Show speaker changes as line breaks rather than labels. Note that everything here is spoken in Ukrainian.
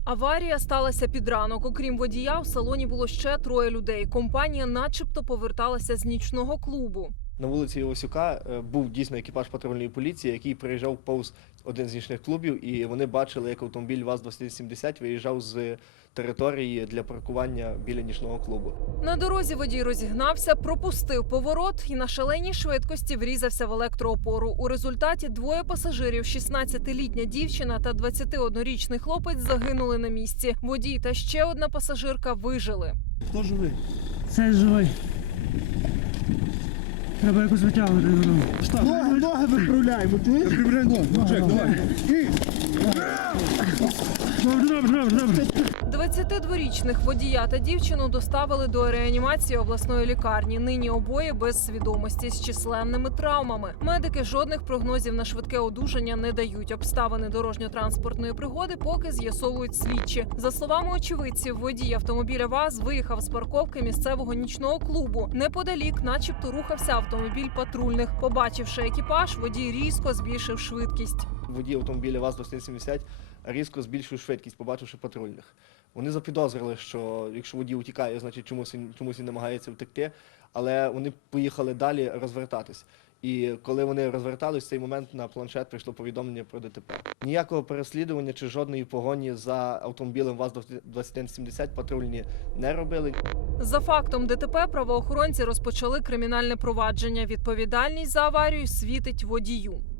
Аварія сталася під ранок. Окрім водія, в салоні було ще троє людей. Компанія начебто поверталася з нічного клубу.
На вулиці Івасюка був дійсно екіпаж патрульної поліції, який приїжджав повз один з нічних клубів, і вони бачили, як автомобіль ВАЗ-2170 виїжджав з території для паркування біля нічного клубу.
На дорозі водій розігнався, пропустив поворот і на шаленій швидкості врізався в електроопору. У результаті двоє пасажирів, 16-літня дівчина та 21-річний хлопець, загинули на місці. Водій та ще одна пасажирка вижили.
Хто живий?
Це живий. Треба якось витягувати додому.
Ноги виправляємо, чуєш? Давай.
22-річних водія та дівчину доставили до реанімації обласної лікарні. Нині обоє без свідомості з численними травмами. Медики жодних прогнозів на швидке одужання не дають. Обставини дорожньо-транспортної пригоди поки з'ясовують слідчі. За словами очевидців, водій автомобіля ВАЗ виїхав з парковки місцевого нічного клубу. Неподалік начебто рухався автомобіль патрульних. Побачивши екіпаж, водій різко збільшив швидкість.
Водій автомобіля ВАЗ-2170 різко збільшив швидкість, побачивши патрульних. Вони запідозрили, що якщо водій утікає, значить чомусь він намагається втекти, але вони поїхали далі розвертатись. І коли вони розвертались, в цей момент на планшет прийшло повідомлення про ДТП. Ніякого переслідування чи жодної погоні за автомобілем ВАЗ-2170 патрульні не робили.
За фактом ДТП правоохоронці розпочали кримінальне провадження. Відповідальність за аварію світить водію.